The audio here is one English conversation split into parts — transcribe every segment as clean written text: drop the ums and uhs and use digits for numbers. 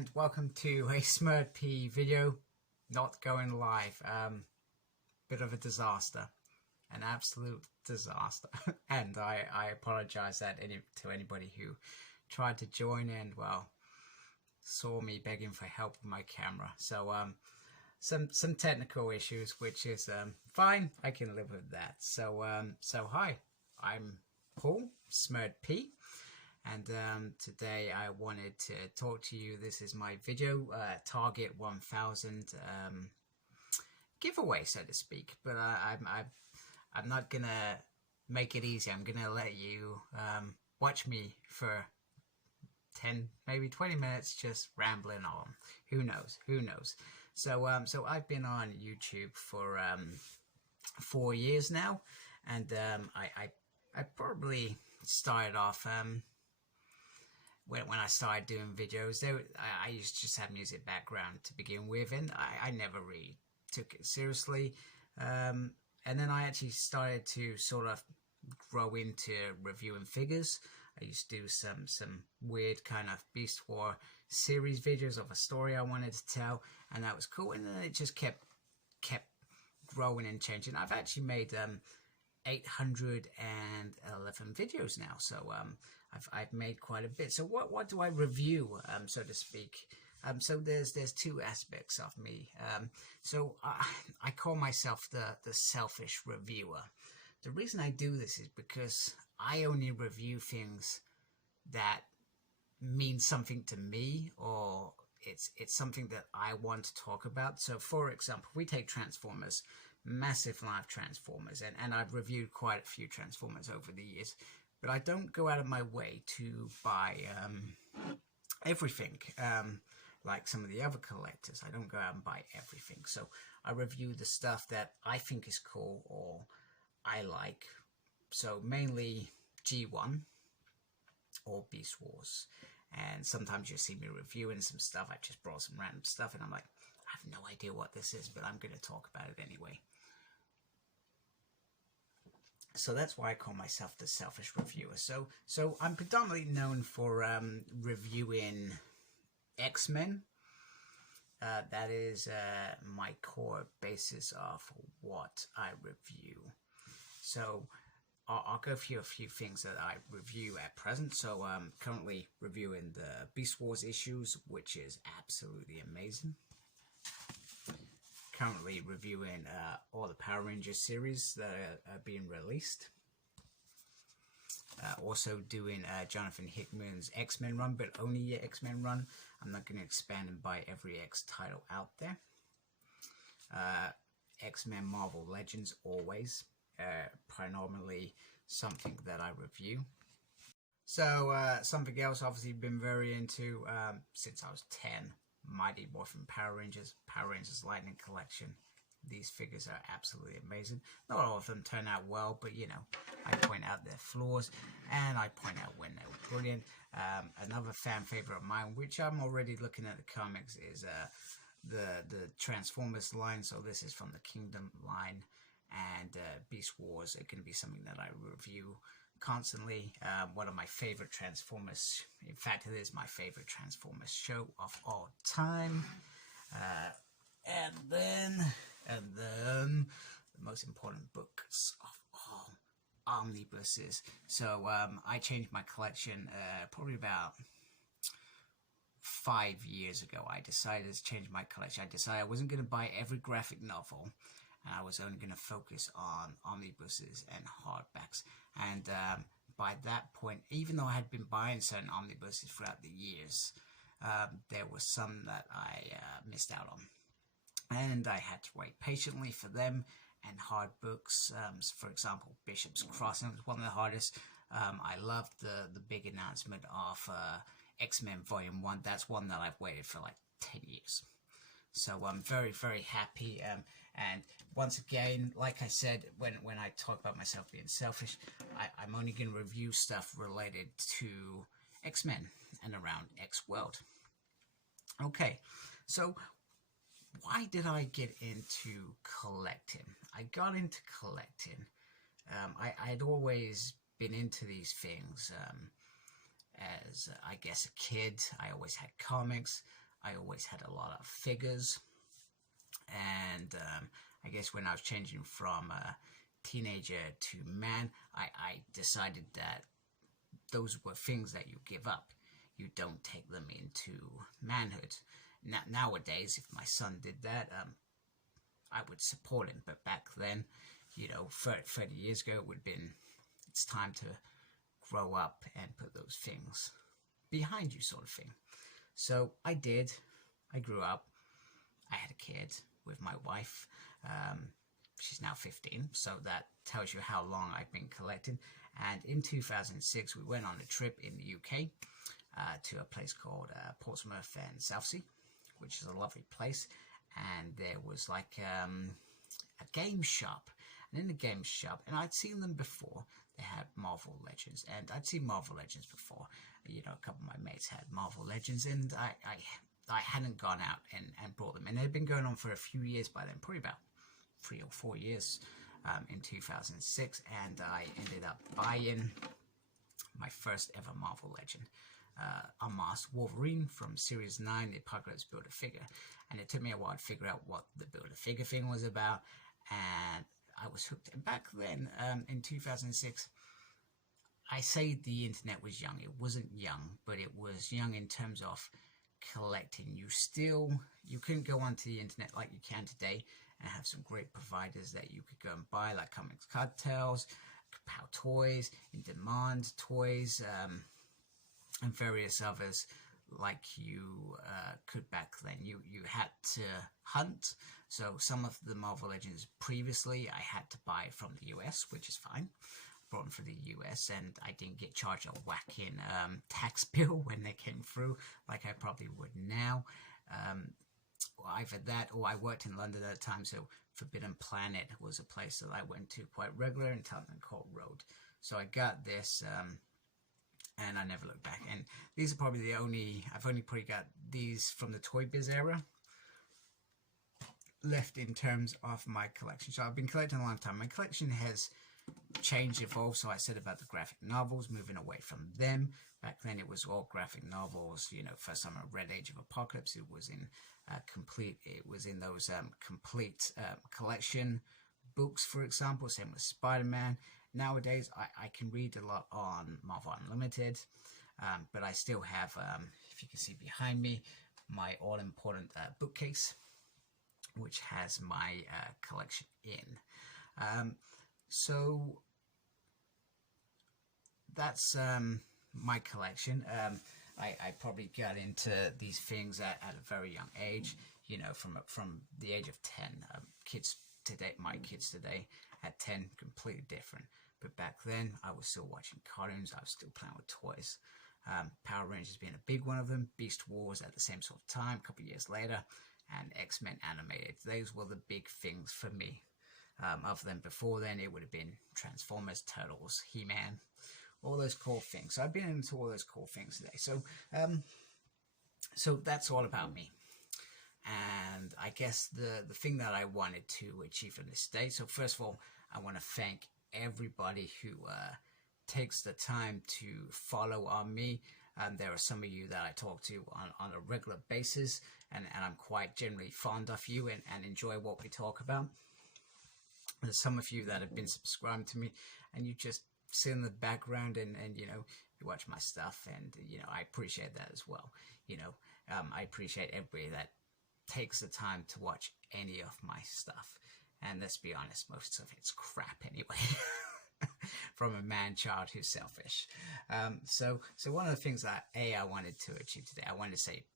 and welcome to a SmurredP video not going live. Bit of a disaster, an absolute disaster. And I apologize to anybody who tried to join and, well, saw me begging for help with my camera. So some technical issues, which is fine. I can live with that. So hi, I'm Paul SmurredP. And today I wanted to talk to you. This is my video, Target 1000 giveaway, so to speak. But I'm not gonna make it easy. I'm gonna let you watch me for 10, maybe 20 minutes, just rambling on. Who knows? Who knows? So I've been on YouTube for 4 years now, and I probably started off. When I started doing videos, I used to just have music background to begin with, and I never really took it seriously. And then I actually started to sort of grow into reviewing figures. I used to do some weird kind of Beast War series videos of a story I wanted to tell, and that was cool. And then it just kept growing and changing. I've actually made 811 videos now, so I've made quite a bit. So what do I review, so to speak? So there's two aspects of me. So I call myself the selfish reviewer. The reason I do this is because I only review things that mean something to me, or it's something that I want to talk about. So for example, we take Transformers, massive live Transformers, and I've reviewed quite a few Transformers over the years, but I don't go out of my way to buy everything like some of the other collectors. I don't go out and buy everything. So I review the stuff that I think is cool or I like. So mainly G1 or Beast Wars, and sometimes you see me reviewing some stuff. I just brought some random stuff and I'm like, I have no idea what this is, but I'm going to talk about it anyway. So that's why I call myself the selfish reviewer. So I'm predominantly known for reviewing X-Men. That is my core basis of what I review. So I'll go through a few things that I review at present. So I'm currently reviewing the Beast Wars issues, which is absolutely amazing. Currently reviewing all the Power Rangers series that are being released. Also doing Jonathan Hickman's X-Men run, but only X-Men run. I'm not going to expand and buy every X title out there. X-Men Marvel Legends always, primarily something that I review. So something else obviously been very into since I was 10. Mighty Morphin Power Rangers Lightning Collection. These figures are absolutely amazing. Not all of them turn out well, but you know, I point out their flaws and I point out when they were brilliant. Another fan favorite of mine, which I'm already looking at the comics, is the Transformers line. So this is from the Kingdom line, and Beast Wars are going to be something that I review constantly. One of my favorite Transformers, in fact it is my favorite Transformers show of all time. And then the most important books of all, omnibuses. So I changed my collection probably about 5 years ago. I decided to change my collection. I decided I wasn't going to buy every graphic novel, and I was only going to focus on omnibuses and hardbacks. And by that point, even though I had been buying certain omnibuses throughout the years, there was some that I missed out on. And I had to wait patiently for them. And hard books, for example, Bishop's Crossing was one of the hardest. I loved the big announcement of X-Men Volume 1. That's one that I've waited for like 10 years. So I'm very, very happy. And once again, like I said, when I talk about myself being selfish, I'm only going to review stuff related to X-Men and around X-World. Okay, so why did I get into collecting? I got into collecting. I'd always been into these things. As I guess a kid, I always had comics. I always had a lot of figures, and I guess when I was changing from a teenager to man, I decided that those were things that you give up. You don't take them into manhood. Nowadays, if my son did that, I would support him. But back then, 30 years ago, it would have been, it's time to grow up and put those things behind you, sort of thing. So I did. I grew up. I had a kid with my wife. She's now 15, so that tells you how long I've been collecting. And in 2006, we went on a trip in the UK to a place called Portsmouth and Southsea, which is a lovely place. And there was like a game shop. And in the game shop, and I'd seen them before, they had Marvel Legends. And I'd seen Marvel Legends before. A couple of my mates had Marvel Legends, and I hadn't gone out and brought them. And they'd been going on for a few years by then, probably about 3 or 4 years in 2006. And I ended up buying my first ever Marvel Legend. Unmasked Wolverine from Series 9, the Apocalypse Build-A-Figure. And it took me a while to figure out what the Build-A-Figure thing was about, and I was hooked. And back then, in 2006, I say the internet was young. It wasn't young, but it was young in terms of collecting. You couldn't go onto the internet like you can today and have some great providers that you could go and buy, like Comics Cartels, Kapow Toys, In Demand Toys, and various others like you could back then. You had to hunt. So some of the Marvel Legends previously I had to buy from the US, which is fine. Brought them from the US, and I didn't get charged a whacking tax bill when they came through like I probably would now. Either that, or I worked in London at the time, so Forbidden Planet was a place that I went to quite regular in Tottenham Court Road. So I got this, and I never looked back. And these are probably I've only probably got these from the Toy Biz era left in terms of my collection. So I've been collecting a long time. My collection has changed, evolved. So I said about the graphic novels, moving away from them. Back then it was all graphic novels. First time I read Age of Apocalypse, it was in those complete collection books, for example. Same with Spider-Man. Nowadays I can read a lot on Marvel Unlimited, but I still have, if you can see behind me, my all-important bookcase, which has my collection in. So that's my collection. I probably got into these things at a very young age, from the age of 10. My kids today at 10, completely different. But back then, I was still watching cartoons. I was still playing with toys. Power Rangers being a big one of them. Beast Wars at the same sort of time, a couple of years later. And X-Men animated. Those were the big things for me. Other than before then, it would have been Transformers, Turtles, He-Man, all those cool things. So I've been into all those cool things today. So that's all about me. And I guess the thing that I wanted to achieve in this day. So first of all, I want to thank everybody who takes the time to follow on me. There are some of you that I talk to on a regular basis, and I'm quite generally fond of you and enjoy what we talk about. There's some of you that have been subscribing to me, and you just sit in the background and you watch my stuff, and I appreciate that as well. I appreciate everybody that takes the time to watch any of my stuff. And let's be honest, most of it's crap anyway. From a man-child who's selfish. So one of the things that I wanted to achieve today, I wanted to say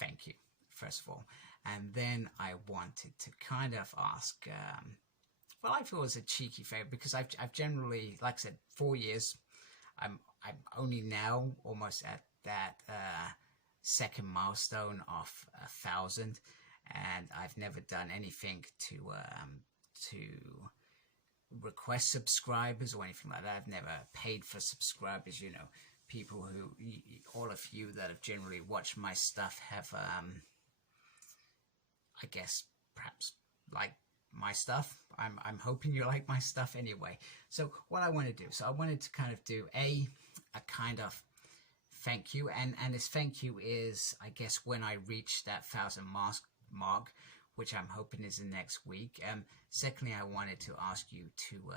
thank you, first of all. And then I wanted to kind of ask, well, I feel it was a cheeky favor, because I've generally, like I said, 4 years. I'm only now almost at that second milestone of 1,000, and I've never done anything to request subscribers or anything like that. I've never paid for subscribers. People who, all of you that have generally watched my stuff have, I guess, perhaps like my stuff. I'm hoping you like my stuff anyway. So what I want to do, so I wanted to kind of do a kind of thank you, and this thank you is, I guess, when I reach that 1,000 mark, which I'm hoping is the next week. Secondly, I wanted to ask you to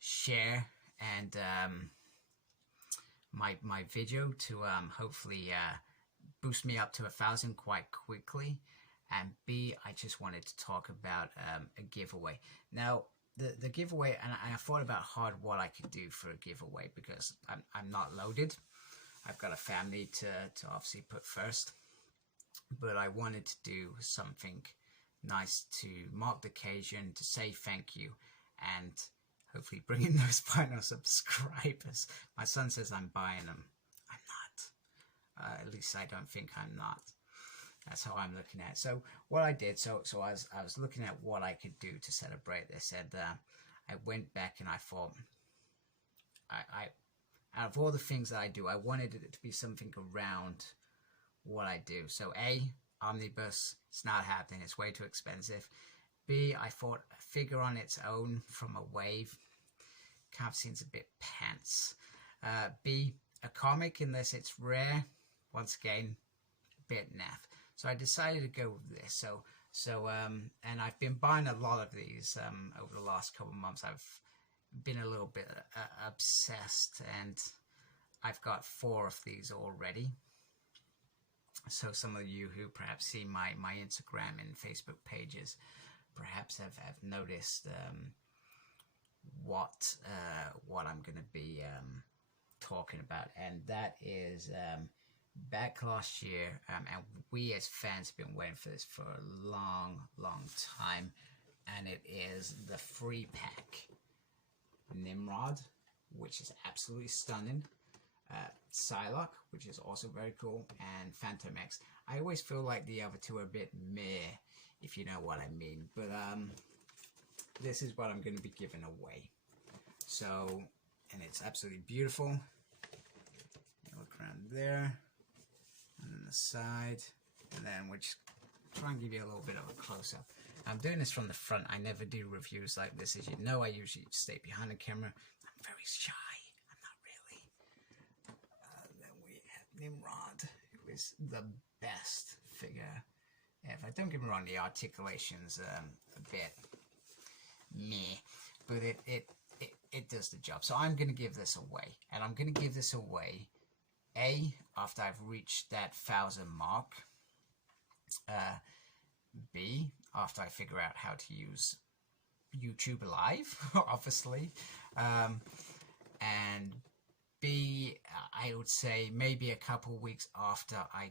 share and my video to hopefully boost me up to 1,000 quite quickly. And B, I just wanted to talk about a giveaway. Now, the giveaway, and I thought about hard what I could do for a giveaway, because I'm not loaded. I've got a family to obviously put first, but I wanted to do something nice to mark the occasion, to say thank you, and hopefully bring in those final subscribers. My son says I'm buying them. I'm not. At least I don't think I'm not. That's how I'm looking at it. So what I did, so I was looking at what I could do to celebrate this, and I went back and I thought, I out of all the things that I do, I wanted it to be something around what I do. So A, omnibus, it's not happening, it's way too expensive. B, I thought a figure on its own from a wave kind of seems a bit pants. B, a comic, unless it's rare, once again, a bit naff. So I decided to go with this. So and I've been buying a lot of these over the last couple of months. I've been a little bit obsessed, and I've got 4 of these already. So some of you who perhaps see my Instagram and Facebook pages perhaps have noticed what I'm going to be talking about, and that is back last year, and we as fans have been waiting for this for a long time, and it is the free pack Nimrod, which is absolutely stunning, Psylocke, which is also very cool, and Fantomex. I always feel like the other two are a bit meh, if you know what I mean, but this is what I'm going to be giving away. So, and it's absolutely beautiful. Look around there, and then the side, and then we'll just try and give you a little bit of a close-up. I'm doing this from the front. I never do reviews like this. As you know, I usually stay behind the camera. I'm very shy. I'm not really. Then we have Nimrod, who is the best figure ever. Don't get me wrong, the articulation's a bit meh, but it does the job. So I'm going to give this away, and I'm going to give this away A, after I've reached that 1,000 mark, B, after I figure out how to use YouTube Live, obviously, and B, I would say maybe a couple weeks after I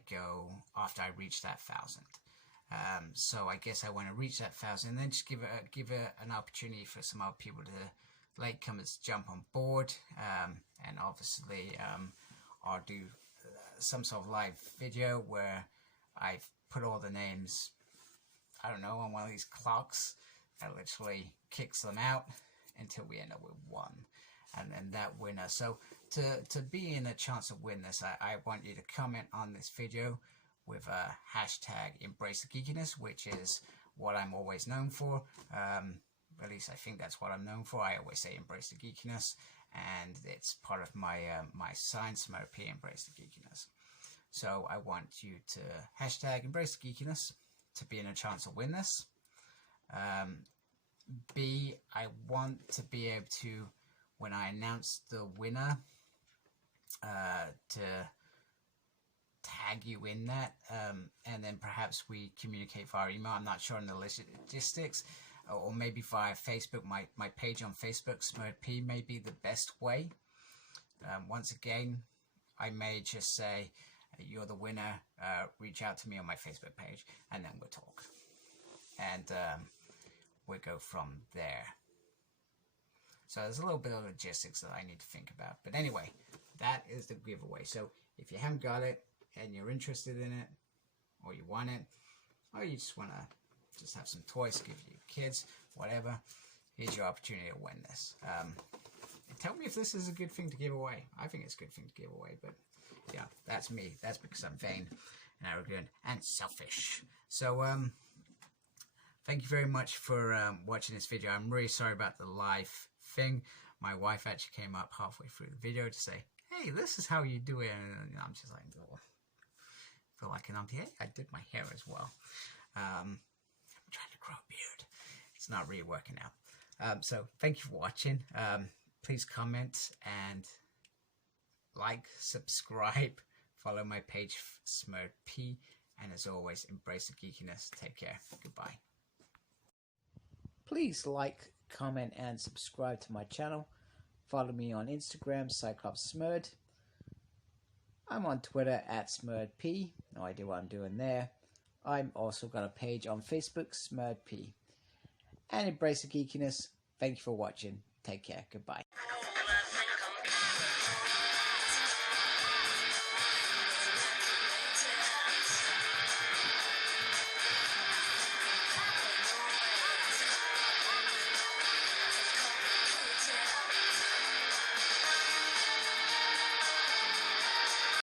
reach that 1,000. So I guess I want to reach that 1,000, and then just give it an opportunity for some other people to, latecomers, jump on board, and obviously I'll do some sort of live video where I've put all the names, I don't know, on one of these clocks that literally kicks them out until we end up with 1, and then that winner. So to be in a chance to win this, I want you to comment on this video with a hashtag Embrace the Geekiness, which is what I'm always known for. At least I think that's what I'm known for. I always say Embrace the Geekiness, and it's part of my my science MRP, Embrace the Geekiness. So I want you to hashtag Embrace the Geekiness to be in a chance to win this. B, I want to be able to, when I announce the winner, to tag you in that, and then perhaps we communicate via email. I'm not sure on the logistics, or maybe via Facebook. My page on Facebook, SmurP, may be the best way. Once again, I may just say, you're the winner, reach out to me on my Facebook page, and then we'll talk. And we'll go from there. So there's a little bit of logistics that I need to think about. But anyway, that is the giveaway. So if you haven't got it, and you're interested in it, or you want it, or you just want to just have some toys to give your kids, whatever, here's your opportunity to win this. Tell me if this is a good thing to give away. I think it's a good thing to give away, but yeah, that's me. That's because I'm vain and arrogant and selfish. So thank you very much for watching this video. I'm really sorry about the live thing. My wife actually came up halfway through the video to say, hey, this is how you do it. And I'm just like, oh, feel like an auntie. Hey, I did my hair as well. I'm trying to grow a beard. It's not really working out. So thank you for watching. Please comment and like, subscribe, follow my page, SmurredP, and as always, embrace the geekiness. Take care. Goodbye. Please like, comment, and subscribe to my channel. Follow me on Instagram, CyclopsSmurred. I'm on Twitter @SmurredP. No idea what I'm doing there. I'm also got a page on Facebook, SmurredP. And embrace the geekiness. Thank you for watching. Take care. Goodbye.